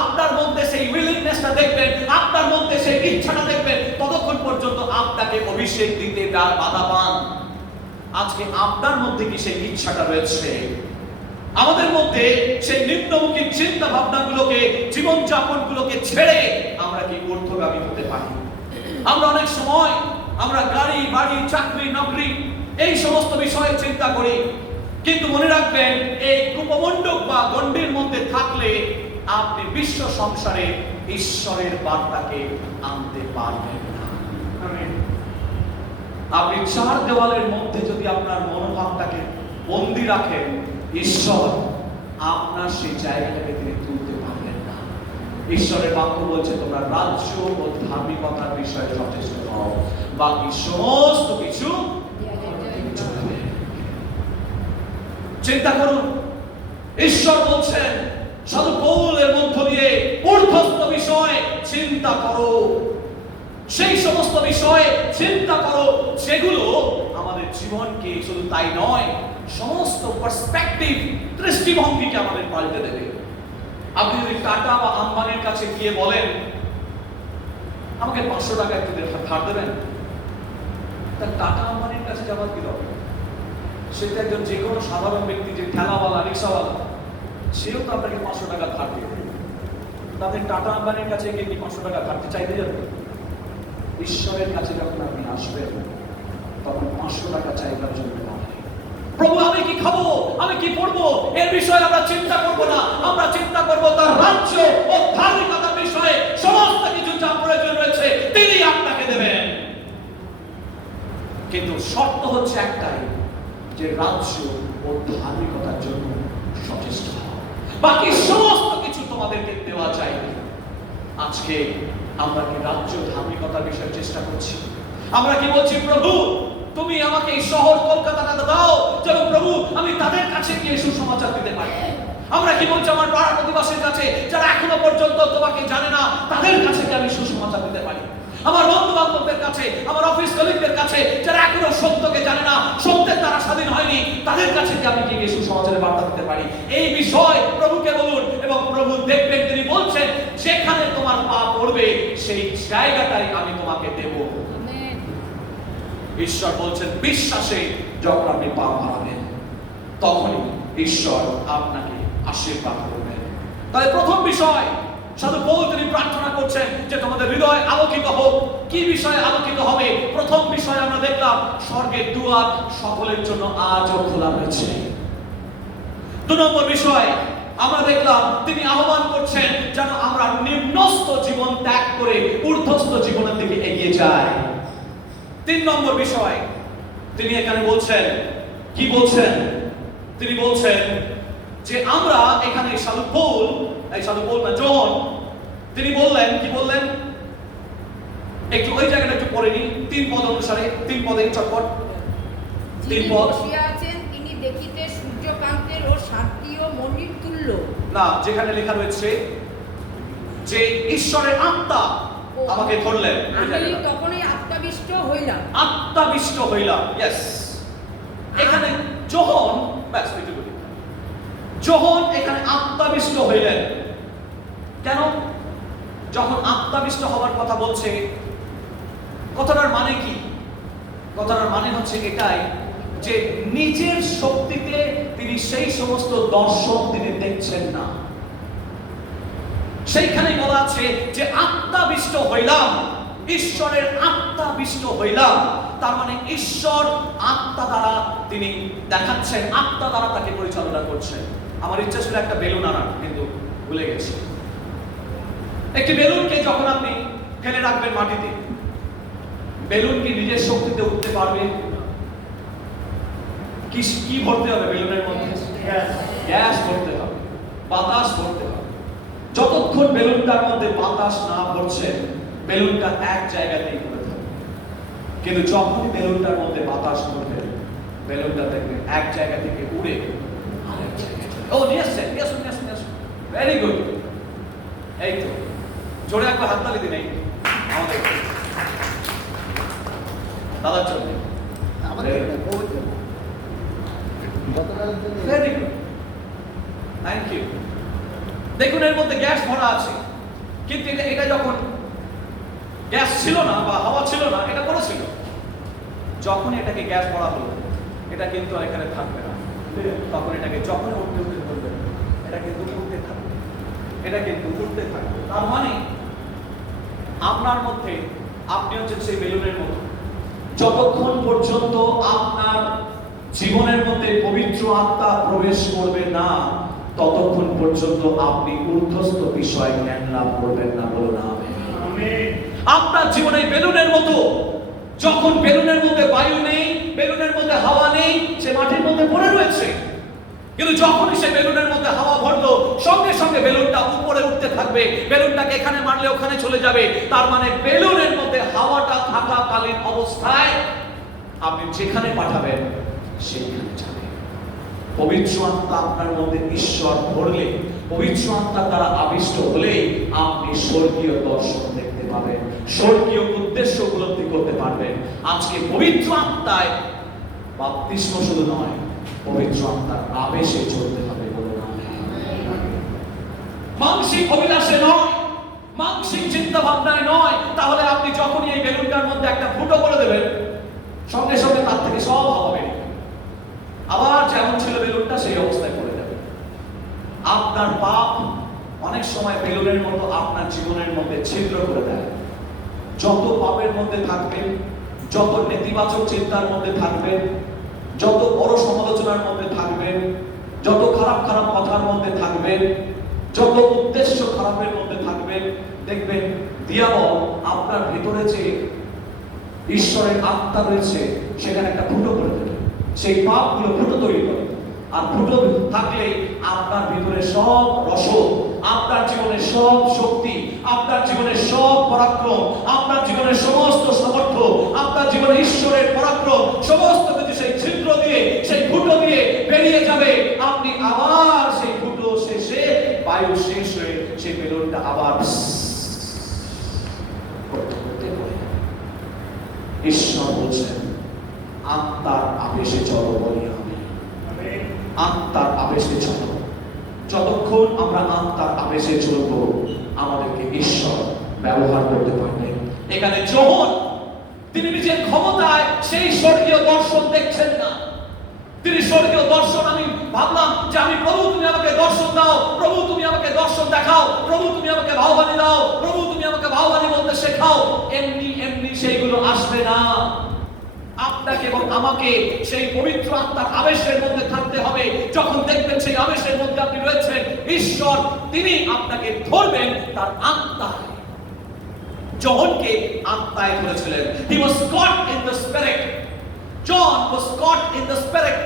আপনার মধ্যে সেই উইলিংনেসটা দেখবেন, আপনার মধ্যে সেই ইচ্ছাটা দেখবেন, ততক্ষণ পর্যন্ত আপনাকে অভিষেক দিতে বাধা পান। আজকে আপনার মধ্যে কি সেই ইচ্ছাটা রয়েছে? আমাদের মধ্যে সেই নিম্নমুখী চিন্তা ভাবনাগুলোকে, জীবনযাপনগুলোকে ছেড়ে আমরা কি ঊর্ধ্বগামী হতে পারি? আমরা অনেক সময় আমরা গাড়ি, বাড়ি, চাকরি, নকরি এই সমস্ত বিষয়ে চিন্তা করি, কিন্তু মনে রাখবেন এই কূপমণ্ডক বা গণ্ডির মধ্যে থাকলে আপনি বিশ্ব সংসারে ঈশ্বরের বার্তাকে আনতে পারবেন না। আপনি চার দেওয়ালের মধ্যে যদি আপনার মনোভাবটাকে বন্দি রাখেন, ঈশ্বর আপনার সেই জায়গাটাকে তিনি তুলতে পারবেন না। ঈশ্বরের বাক্য বলছে তোমরা রাজ্য ও ধার্মিকতার বিষয়ে যথেষ্ট হও, বাকি সমস্ত কিছু। চিন্তা করুন, ঈশ্বর বলছেন সাধু পৌলের মধ্য দিয়ে ঊর্ধ্বস্থ বিষয় চিন্তা করো, সেই সমস্ত বিষয়ে চিন্তা করো যেগুলো আমাদের জীবনকে, শুধু তাই নয়, সমস্ত পার্সপেক্টিভ, দৃষ্টিভঙ্গিকে আমাদের পাল্টে দেবে। আপনি যদি টাটা বা আম্বানির কাছে গিয়ে বলেন আমাকে 500 টাকা একটু ধার দেবেন, তা টাটা আম্বানির কাছে যাওয়ার কি দরকার? সে তো একজন যে কোনো সাধারণ ব্যক্তি, যে ঠেলাওয়ালা, রিক্সাওয়ালা, সেও তো আপনাকে 500 টাকা ধার দেবে। তাদের টাটা আম্বানির কাছে গিয়ে কি 500 টাকা ধারতে চাইতে যাবে? ঈশ্বরের কাছে যখন আপনি আসবেন তখন 500 টাকা চাইবার জন্য নয়। প্রভু আমি কি খাবো, আমি কি পড়বো, এর বিষয়ে আমরা চিন্তা করব না। আমরা চিন্তা করব তার রাজ্য ও ধার্মিকতার বিষয়ে সমস্ত কিছু যা প্রয়োজন রয়েছে তিনি আপনাকে দেবেন। কিন্তু শর্ত হচ্ছে একটাই, যে রাজ্য ও ধার্মিকতার জন্য সচেষ্ট হও, বাকি সমস্ত কিছু তোমাদেরকে দেওয়া যায়। আজকে আমরা কি রাজ্য ধার্মিকতার বিষয়ে চেষ্টা করছি? আমরা কি বলছি প্রভু তুমি আমাকে এই শহর কলকাতাটা দাও যেন প্রভু আমি তাদের কাছে গিয়ে সুসমাচার দিতে পারি? আমরা কি বলছি আমার পাড়া প্রতিবাসীর কাছে যারা এখনো পর্যন্ত তোমাকে জানে না তাদের কাছে কি আমি সুসমাচার দিতে পারি? আমার বন্ধু বান্ধবদের কাছে, আমার অফিস কলিগদের কাছে যারা এখনো সত্যকে জানে না, সত্যের দ্বারা স্বাধীন হয়নি, তাদের কাছে কি আমি গিয়ে সুসমাচারের বার্তা দিতে পারি? এই বিষয় প্রভুকে বলুন এবং প্রভু দেখবেন তিনি বলছেন যেখানে তোমার পা পড়বে সেই জায়গাটাই আমি তোমাকে দেব। ঈশ্বর বলছেন বিশ্বাসে যখন আপনি পা বাড়াবেন তখনই ঈশ্বর আপনাকে আশীর্বাদ করবেন। তাহলে প্রথম বিষয় সাধু পৌল তিনি প্রার্থনা করছেন যে তোমাদের হৃদয় আলোকিত হোক। কি বিষয়ে আলোকিত হবে? প্রথম বিষয় আমরা দেখলাম স্বর্গের দুয়ার সকলের জন্য আজও খোলা রয়েছে। 2 নম্বর বিষয় আমরা দেখলাম তিনি আহ্বান করছেন যেন আমরা নিম্নস্থ জীবন ত্যাগ করে ঊর্ধ্বস্থ জীবনের দিকে এগিয়ে যাই। 3 নম্বর বিষয় তিনি এখানে বলছেন, কি বলছেন? তিনি বলছেন যে আমরা এখানে সাধু পৌল না জন, তিনি বললেন, কি বললেন? একটু ওই জায়গাটা একটু পড়ে নিই, 3 পদ অনুসারে, 3 পদে চটপট 3 পদ। বসিয়া আছেন তিনি দেখিতে সূর্যকান্তের ও শান্তিও মণির তুল্য। না, যেখানে লেখা রয়েছে যে ঈশ্বরের আত্মা আমাকে ধরলেন, আমি তখনই আত্মাবিষ্ট হইলাম। আত্মাবিষ্ট হইলাম, ইয়েস। এখানে যখন ব্যাস এইটুকু, যখন এখানে আত্মাবিষ্ট হইলেন, কেন? যখন আত্মাবিষ্ট হওয়ার কথা বলছে, কথাটার মানে কি? কথাটার মানে হচ্ছে এটাই যে নিজের শক্তিতে তিনি সেই সমস্ত দর্শন তিনি দেখছেন না। সেইখানে বলা আছে যে আত্মাবিষ্ট হইলাম, ঈশ্বরের আত্মাবিষ্ট হইলাম। তার মানে ঈশ্বর আত্মা দ্বারা তিনি দেখাচ্ছেন, আত্মা দ্বারা তাকে পরিচালনা করছেন। আমার ইচ্ছা ছিল একটা বেলুন আনার, কিন্তু ভুলে গেছি। একটি বেলুনকে যখন আপনি ফেলে রাখবেন মাটিতে, বেলুন কি নিজের শক্তিতে উঠতে পারবে? কি ভরতে হবে বেলুনের মধ্যে? গ্যাস ভরতে হবে, বাতাস ভরতে হবে। যতক্ষণ বেলুনটার মধ্যে বাতাস না ভরছে, বেলুনটা এক জায়গাতেই পড়ে থাকবে। কিন্তু যখনই বেলুনটার মধ্যে বাতাস ভরবে, বেলুনটা দেখবেন এক জায়গা থেকে উড়ে আরেক জায়গায় চলে। ও নিয়েছেন, ভেরি গুড। এই তো, জোরে একবার হাততালি দিন এই আমাদের দাদার জন্য। Very good, thank you. দেখুন এর মধ্যে গ্যাস ভরা আছে, কিন্তু এটা যখন গ্যাস ছিল না বা হাওয়া ছিল না, এটা পড়েছিল। যখন এটাকে গ্যাস ভরা হলো, এটা কিন্তু এখানে থাকবে না। তখন এটাকে যখন উঠতে উঠতে ধরবে, এটা কিন্তু উঠতে থাকবে, এটা কিন্তু উঠতে থাকবে। তার মানে আপনার মধ্যে আপনি হচ্ছেন সেই বেলুনের মতো। যতক্ষণ পর্যন্ত আপনার জীবনের মধ্যে পবিত্র আত্মা প্রবেশ করবে না, ততক্ষণ পর্যন্ত আপনি ঊর্ধ্বস্থ বিষয় জ্ঞান লাভ করবেন না। বলুন আমেন। আপনার জীবনে বেলুনের মতো, যখন বেলুনের মধ্যে বায়ু নেই, বেলুনের মধ্যে হাওয়া নেই, সে মাটির মধ্যে পড়ে রয়েছে। কিন্তু যখনই সে বেলুনের মধ্যে হাওয়া ভরলো, সঙ্গে সঙ্গে বেলুনটা উপরে উঠতে থাকবে। বেলুনটাকে এখানে মারলে ওখানে চলে যাবে। তার মানে বেলুনের মধ্যে হাওয়াটা থাকাকালীন অবস্থায় আপনি যেখানে পাঠাবেন সেখানে যাবে। পবিত্র আত্মা আপনার মধ্যে ঈশ্বর ভরলে, পবিত্র আত্মার দ্বারা আবিষ্ট হলে আপনি স্বর্গীয় দর্শন দেখতে পাবেন, স্বর্গীয় উদ্দেশ্য উপলব্ধি করতে পারবেন। আজকে পবিত্র আত্মায় বাপ্তিস্ম শুধু নয়, পবিত্র আত্মার আবেশে চলতে হবে। বলুন মানসিক অভিলাষে নয়, মানসিক চিন্তা ভাবনায় নয়। তাহলে আপনি যখনই এই বেলুনটার মধ্যে একটা ফুটো করে দেবেন, সঙ্গে সঙ্গে তার থেকে সব হবে, আবার যেমন ছিল বেলুনটা সেই অবস্থায় পড়ে যাবে। আপনার পাপ অনেক সময় বেলুনের মতো আপনার জীবনের মধ্যে ছিদ্র করে দেয়। যত পাপের মধ্যে থাকবেন, যত নেতিবাচক চিন্তার মধ্যে থাকবেন, যত বড় সমালোচনার মধ্যে থাকবেন, যত খারাপ খারাপ কথার মধ্যে থাকবেন, যত উদ্দেশ্য খারাপের মধ্যে থাকবেন, দেখবেন দিয়াবল আপনার ভিতরে যে ঈশ্বরের আত্মা রয়েছে সেখানে একটা ফুটো করে দেবে। সেই পাপগুলো ফুটো তৈরি করে, আর ফুটো থাকলে আপনার ভিতরে সব রসদ, আপনার জীবনের সব শক্তি, আপনার জীবনের সব পরাক্রম, আপনার জীবনের সমস্ত সামর্থ্য, আপনার জীবনে ঈশ্বরের পরাক্রম সমস্ত কিছু সেই ছিদ্র দিয়ে, সেই ফুটো দিয়ে বেরিয়ে যাবে। আপনি আবার সেই ফুটো শেষে বায়ু শেষ হয়ে সেই বেলুনটা আবার করতে করতে হয়ে যাবে। ঈশ্বর বলছেন আত্মার আবেশে চলো। বলি আমি আত্মার আবেশে চলো। যতক্ষণ আমরা আত্মার আবেশে চলবো, আমাদেরকে ঈশ্বর ব্যবহার করতে পারবেন। এখানে যখন তিনি নিজের ক্ষমতায় সেই স্বর্গীয় দর্শন দেখছেন না, তিনি স্বর্গীয় দর্শন আমি ভাবলাম যে আমি প্রভু তুমি আমাকে দর্শন দাও, প্রভু তুমি আমাকে দর্শন দেখাও, প্রভু তুমি আমাকে ভাববাণী দাও, প্রভু তুমি আমাকে ভাববাণী বলতে শেখাও। এমনি এমনি সেইগুলো আসবে না। আপনাকে এবং আমাকে সেই পবিত্র আত্মার আবেশের মধ্যে থাকতে হবে। যখন দেখবেন সেই আবেশের মধ্যে আপনি রয়েছেন, ঈশ্বর তিনি আপনাকে ধরবেন তার আত্মায়। জনকে আত্মায় ধরেছিলেন। He was caught in the spirit. John was caught in the spirit.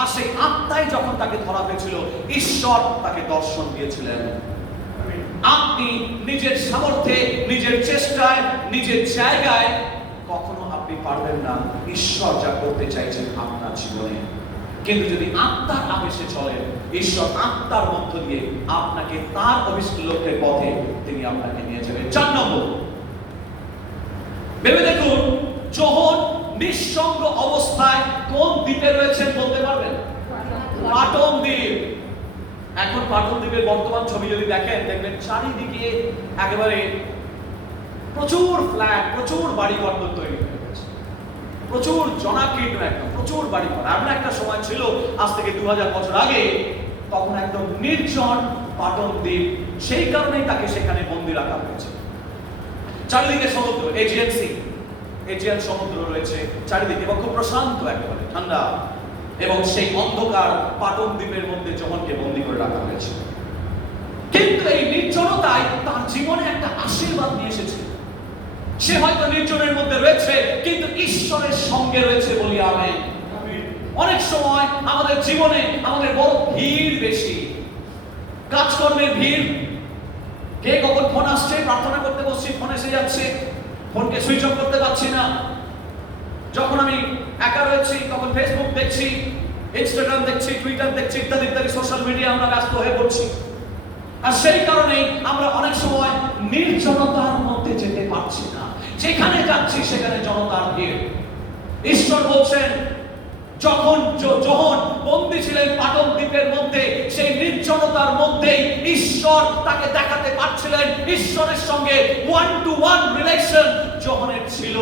আর সেই আত্মায় যখন তাকে ধরা হয়েছিল, ঈশ্বর তাকে দর্শন দিয়েছিলেন। আপনি নিজের সামর্থ্যে, নিজের চেষ্টায়, নিজের জায়গায় কখনো আপনি পারবেন না ঈশ্বর যা করতে চাইছেন আপনার জীবনে। কিন্তু যদি আত্মার আবেশে চলেন, ঈশ্বর আত্মার মধ্য দিয়ে আপনাকে তার অভিষ্ট লক্ষ্যের পথে তিনি আপনাকে নিয়ে যাবেন। 4 নম্বর, ভেবে দেখুন, যোহন নিঃসঙ্গ অবস্থায় কোন দ্বীপে রয়েছেন বলতে পারবেন? পাটন দ্বীপ। এখন পাটন দ্বীপের বর্তমান ছবি যদি দেখেন, দেখবেন চারিদিকে একেবারে প্রচুর ফ্ল্যাট, প্রচুর বাড়িঘর তৈরি হয়ে গেছে, প্রচুর জনাকীর্ণ, একদম প্রচুর বাড়িঘর। এমন একটা সময় ছিল আজ থেকে 2000 বছর আগে, তখন একদম নির্জন পাটন দ্বীপ। সেই কারণেই তাকে সেখানে বন্দী রাখা হয়েছে। চারিদিকে সমুদ্র, এজিয়ান সমুদ্র রয়েছে চারিদিকে, এবং খুব প্রশান্ত, একেবারে ঠান্ডা, এবং সেই অন্ধকার পাটন দ্বীপের মধ্যে যোহনকে বন্দী করে রাখা হয়েছে। কিন্তু এই নির্জনতায় তার জীবনে একটা আশীর্বাদ নিয়ে এসেছে। সে হয়তো নির্জনের মধ্যে রয়েছে, কিন্তু ঈশ্বরের সঙ্গে রয়েছে বলি আমেন। অনেক সময় আমাদের জীবনে আমাদের বড় ভিড় বেশি, কাজকর্মের ভিড়। কে কখন ফোন আসছে, প্রার্থনা করতে বসছি, ফোন এসে যাচ্ছে, ফোনকে সুইচ অফ করতে পারছি না। যখন আমি একা রয়েছি তখন ফেসবুক দেখছি, ইনস্টাগ্রাম দেখছি, টুইটার দেখছি, ইত্যাদি ইত্যাদি সোশ্যাল মিডিয়া আমরা ব্যস্ত হয়ে পড়ছি। আর সেই কারণেই আমরা অনেক সময় নির্জনতার মধ্যে যেতে পারছি না। যেখানে যাচ্ছি সেখানে জনতার ভিড়। ঈশ্বর বলছেন, যখন যোহন বন্দী ছিলেন পাটন দ্বীপের মধ্যে, সেই নির্জনতার মধ্যেই ঈশ্বর তাকে দেখাতে পারছিলেন। ঈশ্বরের সঙ্গে 1-to-1 রিলেশন যোহনের ছিল।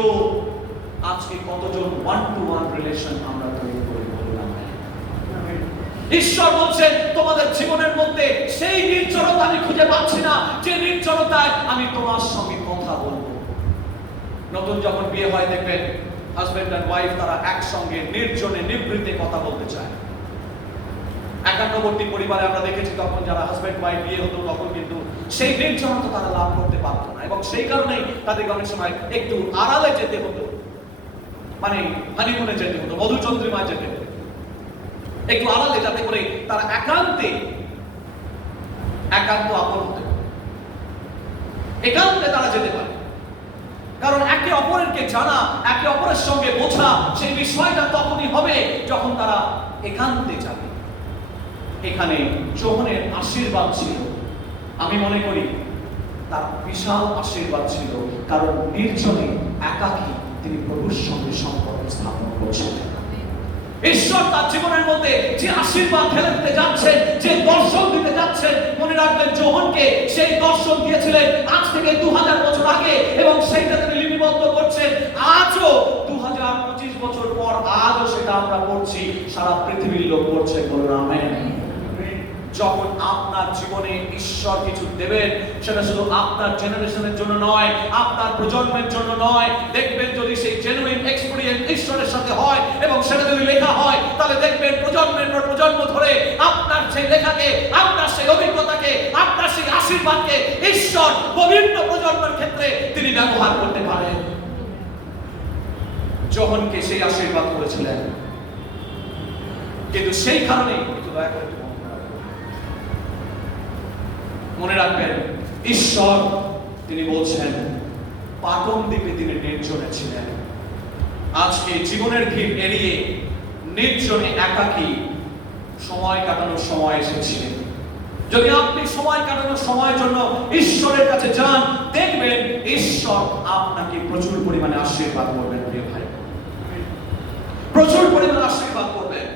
আজকে কতজন 1-to-1 রিলেশন আমরা তৈরি করে বললাম? ঈশ্বর বলছেন, তোমাদের জীবনের মধ্যে সেই নির্জনতা আমি খুঁজে পাচ্ছি না, যে নির্জনতায় আমি তোমার সঙ্গে কথা বলবো। নতুন যখন বিয়ে হয় দেখবেন হাজবেন্ড এন্ড ওয়াইফ তারা একসঙ্গে নির্জনে নিভৃতে কথা বলতে চায়। একান্নবর্তী পরিবারে আমরা দেখেছি তখন যারা হাজবেন্ড ওয়াইফ বিয়ে হতো তখন কিন্তু সেই নির্জনতা তারা লাভ করতে পারতো না, এবং সেই কারণেই তাদেরকে অনেক সময় একটু আড়ালে যেতে হতো, মানে হানিমুনে যেতে হতো, মধুচন্দ্রিমায় যেতে হতো, একটু আড়ালে, যাতে করে তারা একান্ত আপন হতে, একান্তে তারা যেতে পারে। কারণ একে অপরকে জানা, একে অপরের সঙ্গে বোঝা, সেই বিষয়টা তখনই হবে যখন তারা একান্তে যাবে। এখানে যোহনের আশীর্বাদ ছিল, আমি মনে করি তার বিশাল আশীর্বাদ ছিল, কারণ নির্জনে একাকী তিনি প্রভুর সঙ্গে সম্পর্ক স্থাপন করছিলেন। ঈশ্বর তার জীবনের মধ্যে যে আশীর্বাদ ঢেলে দিতে যাচ্ছেন, যে দর্শন দিতে যাচ্ছেন, মনে রাখবেন যোহনকে সেই দর্শন দিয়েছিলেন আজ থেকে 2000 বছর আগে, এবং সেইটা তিনি লিপিবদ্ধ করছেন আজও 2025 বছর পর, আজও সেটা আমরা পড়ছি, সারা পৃথিবীর লোক পড়ছে, বলুন আমেন। যখন আপনার জীবনে ঈশ্বর কিছু দেবেন, সেটা শুধু আপনার জেনারেশনের জন্য নয়, আপনার প্রজন্মের জন্য নয়। দেখবেন যদি সেই জেনুইন এক্সপেরিয়েন্স ঈশ্বরের সাথে হয় এবং সেটা যদি লেখা হয়, তাহলে দেখবেন প্রজন্মের পর প্রজন্ম ধরে আপনার সেই লেখাকে, আপনার সেই অভিজ্ঞতাকে, আপনার সেই আশীর্বাদকে ঈশ্বর বিভিন্ন প্রজন্মের ক্ষেত্রে তিনি ব্যবহার করতে পারেন। যোহনকে সেই আশীর্বাদ করেছিলেন, কিন্তু সেই কারণে একটু দয়া করে মনে রাখবেন, ঈশ্বর তিনি বলছেন পাটন দ্বীপে তিনি নির্জনে ছিলেন। আজকে জীবনের ভিড় এড়িয়ে নির্জনে একাকী সময় কাটানোর সময় এসেছে। যদি আপনি সময় কাটানোর সময়ের জন্য ঈশ্বরের কাছে যান, দেখবেন ঈশ্বর আপনাকে প্রচুর পরিমাণে আশীর্বাদ করবেন। প্রিয় ভাই, প্রচুর পরিমাণে আশীর্বাদ করবেন।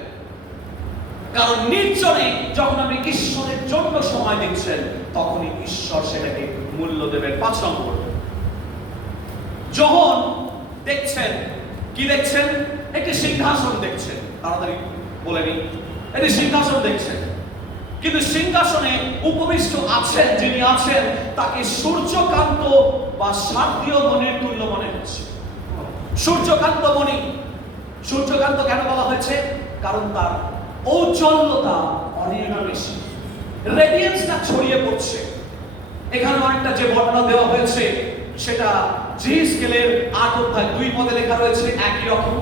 কারণ নির্জনে যখন আপনি ঈশ্বরের জন্য সময় দিচ্ছেন, তখনই ঈশ্বর সেটাকে মূল্য দেবেন। 5 নম্বর, যোহন দেখছেন, কি দেখছেন? একটি সিংহাসন দেখছেন। তাড়াতাড়ি বলে নি, এটি সিংহাসন দেখছেন, কিন্তু সিংহাসনে উপবিষ্ট আছেন যিনি আছেন তাকে সূর্যকান্ত বা শারদীয় মণির তুল্য মনে হচ্ছে। সূর্যকান্ত মণি, সূর্যকান্ত কেন বলা হয়েছে? কারণ তার ঔজ্জ্বল্যতা অনেক বেশি, রেডিয়েন্সটা ছড়িয়ে পড়ছে। এখানে অনেকটা যে বর্ণনা দেওয়া হয়েছে সেটা জিহিজকেলের 8 অধ্যায় 2 পদে লেখা রয়েছে একই রকম।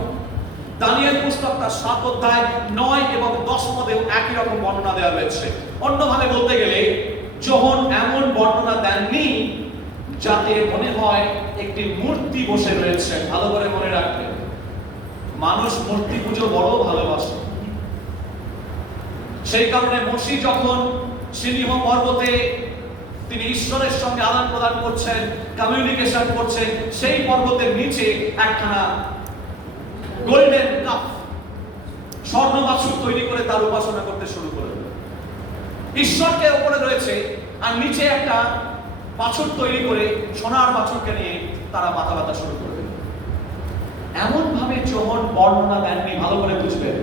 দানিয়েল পুস্তক তার 7 অধ্যায় 9 এবং 10 পদেও একই রকম বর্ণনা দেওয়া হয়েছে। অন্যভাবে বলতে গেলে যোহন এমন বর্ণনা দেননি যাতে মনে হয় একটি মূর্তি বসে রয়েছে। ভালো করে মনে রাখবেন, মানুষ মূর্তি পুজো বড় ভালোবাসে। সেই কারণে মসি যখন সিংহ পর্বতে তিনি ঈশ্বরের সঙ্গে আদান প্রদান করছেন, কমিউনিকেশন করছেন, সেই পর্বতের নিচে একখানা গোল্ডেন কাপ স্বর্ণ বাছুর তৈরি করে তার উপাসনা করতে শুরু করে। ঈশ্বরকে উপরে রয়েছে আর নিচে একটা বাছুর তৈরি করে সোনার বাছুরকে নিয়ে তারা মাথা ব্যথা শুরু করবে। এমন ভাবে যোহন বর্ণনা দেননি, ভালো করে বুঝবেন।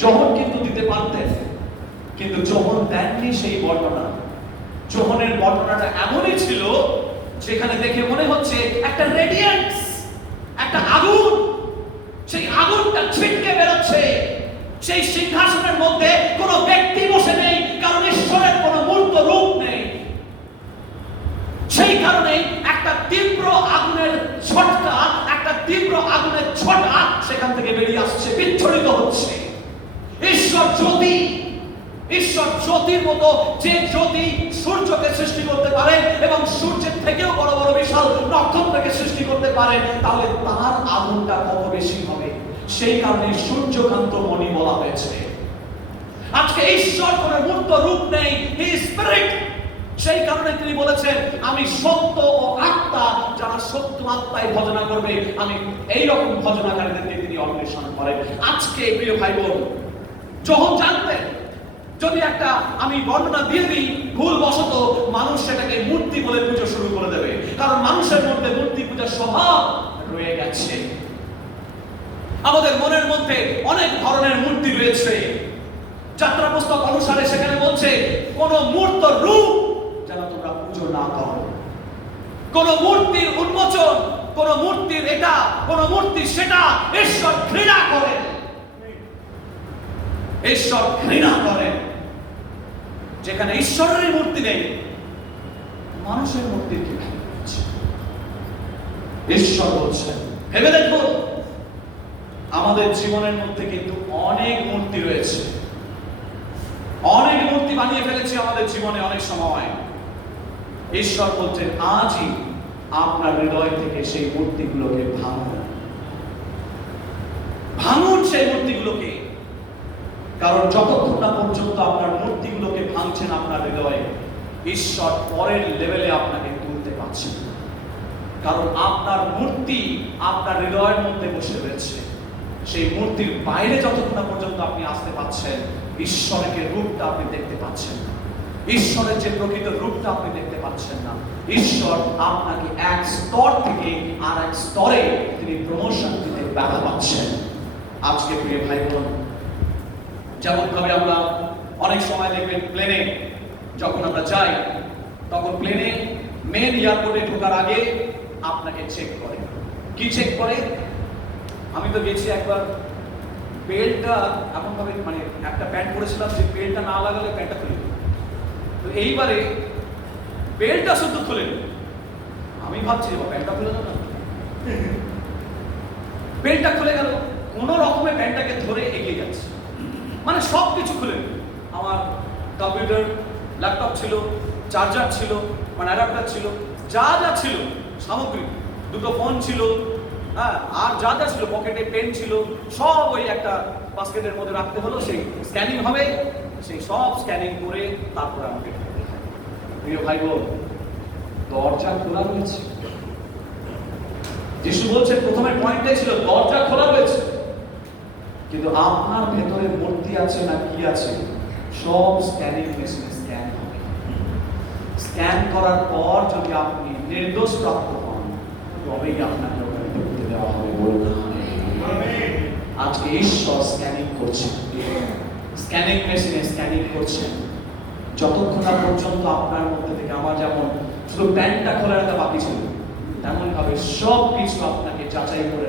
যোহন কিন্তু দিতে পারতেন, কিন্তু যোহন দেননি সেই বর্ণনা। যোহনের বর্ণনাটা এমনই ছিল যেখানে দেখে মনে হচ্ছে একটা রেডিয়েন্স, একটা আগুন, সেই আগুনটা ছিটকে বেরোচ্ছে। সেই সিংহাসনের মধ্যে কোনো ব্যক্তি বসে নেই, কারণ ঈশ্বরের কোনো মূর্ত রূপ নেই। সেই কারণে একটা তীব্র আগুনের ছটকা, একটা তীব্র আগুনের ছটা সেখান থেকে বেরিয়ে আসছে, বিচ্ছুরিত হচ্ছে। ঈশ্বর জ্যোতি, ঈশ্বর জ্যোতির মতো যে জ্যোতি সূর্যকে সৃষ্টি করতে পারেন এবং সূর্যের থেকেও বড় বড় বিশাল নক্ষত্রকে সৃষ্টি করতে পারেন, তাহলে তার আগুনটা কত বেশি হবে। সেই কারণে সূর্যকান্ত মণি বলা হয়েছে। আজকে ঈশ্বর কোন মূর্ত রূপ নেই, হি স্পিরিট। সেই কারণে তিনি বলেছেন, আমি সত্য ও আত্মা, যারা সত্য আত্মায় ভজনা করবে, আমি এই রকম ভজনাকারীদেরকে তিনি অন্বেষণ করেন। আজকে প্রিয় ভাই বোন, যখন জানতেন যদি একটা আমি বর্ণনা দিয়ে দিই ভুল বশত, মানুষ সেটাকে মূর্তি বলে পুজো শুরু করে দেবে, কারণ মানুষের মধ্যে মূর্তি পূজার স্বভাব রয়ে গেছে। আমাদের মনের মধ্যে অনেক ধরনের মূর্তি রয়েছে। যাত্রা পুস্তক অনুসারে সেখানে বলছে কোন মূর্ত রূপ যেন তোমরা পুজো না করো, কোন মূর্তির উন্মোচন, কোন মূর্তির এটা, কোন মূর্তি সেটা ঈশ্বর ঘৃণা করেন। ঈশ্বর ঘৃণা করেন। যেখানে ঈশ্বরের মূর্তি নেই, মানুষের মূর্তি কি হচ্ছে? ঈশ্বর বলছেন, ভেবে দেখো আমাদের জীবনের মধ্যে কিন্তু অনেক মূর্তি রয়েছে, অনেক মূর্তি বানিয়ে ফেলেছি আমাদের জীবনে অনেক সময়। ঈশ্বর বলছেন, আজই আপনার হৃদয় থেকে সেই মূর্তিগুলোকে ভাঙুন, ভাঙুন সেই মূর্তিগুলোকে। কারণ যতক্ষণ না পর্যন্ত আপনার মূর্তিগুলোকে ভাঙছেন আপনার হৃদয়ে, ঈশ্বর পরের লেভেলে আপনাকে তুলতে পারছেন। কারণ আপনার মূর্তি আপনার হৃদয়ের মধ্যে বসে রয়েছে। সেই মূর্তির বাইরে যতক্ষণ না পর্যন্ত আপনি আসতে পাচ্ছেন, ঈশ্বরের রূপটা আপনি দেখতে পাচ্ছেন না, ঈশ্বরের যে প্রকৃত রূপটা আপনি দেখতে পাচ্ছেন না। ঈশ্বর আপনাকে এক স্তর থেকে আর এক স্তরে তিনি প্রমোশন দিতে বাধা পাচ্ছেন। আজকে প্রিয় ভাই বোন, যেমন ভাবে আমরা অনেক সময় দেখবেন প্লেনে যখন আমরা যাই, তখন প্লেনে মেন এয়ারপোর্টে ঢোকার আগে আপনাকে চেক করে। কি চেক করে? আমি তো গেছি একবার, বেল্টটা এমন ভাবে, মানে একটা প্যান্ট পরেছিলাম, যে বেল্টটা না লাগালে প্যান্টটা খুলে দিল। তো এইবারে বেল্টটা শুদ্ধ খুলে দিল। আমি ভাবছি প্যান্টটা খুলে দেবো না, বেল্টটা খুলে গেল। কোন রকমে প্যান্টটাকে ধরে এগিয়ে যাচ্ছে, মানে সব কিছু খুলে দিল। আমার কম্পিউটার, ল্যাপটপ ছিল, চার্জার ছিল, মানে অ্যাডাপ্টার ছিল, যা যা ছিল সামগ্রী, দুটো ফোন ছিল, হ্যাঁ, আর যা যা ছিল, পকেটে পেন ছিল, সব ওই একটা বাস্কেটের মধ্যে রাখতে হলো। সেই স্ক্যানিং হবে, সেই সব স্ক্যানিং করে তারপরে আমাকে প্রিয় ভাই বোন, দরজা খোলা রয়েছে। যিশু বলছে প্রথমে পয়েন্টটাই ছিল দরজা খোলা রয়েছে, কিন্তু আপনার ভেতরে মূর্তি আছে না কি আছে সব স্ক্যানিং মেশিনে স্ক্যান হবে। স্ক্যান করার পর যদি আপনি নির্দোষ প্রাপ্ত হন, তবেই আপনাকে ওখানে ঢুকতে দেওয়া হবে। বলুন আমেন। আজকে ঈশ্বর স্ক্যানিং করছেন, স্ক্যানিং মেশিনে স্ক্যানিং করছেন, যতক্ষণ না পর্যন্ত আপনার মধ্যে থেকে আমার যেমন শুধু প্যান্টটা খোলা রাখা বাকি ছিল, তেমন ভাবে সব কিছু আপনাকে যাচাই করে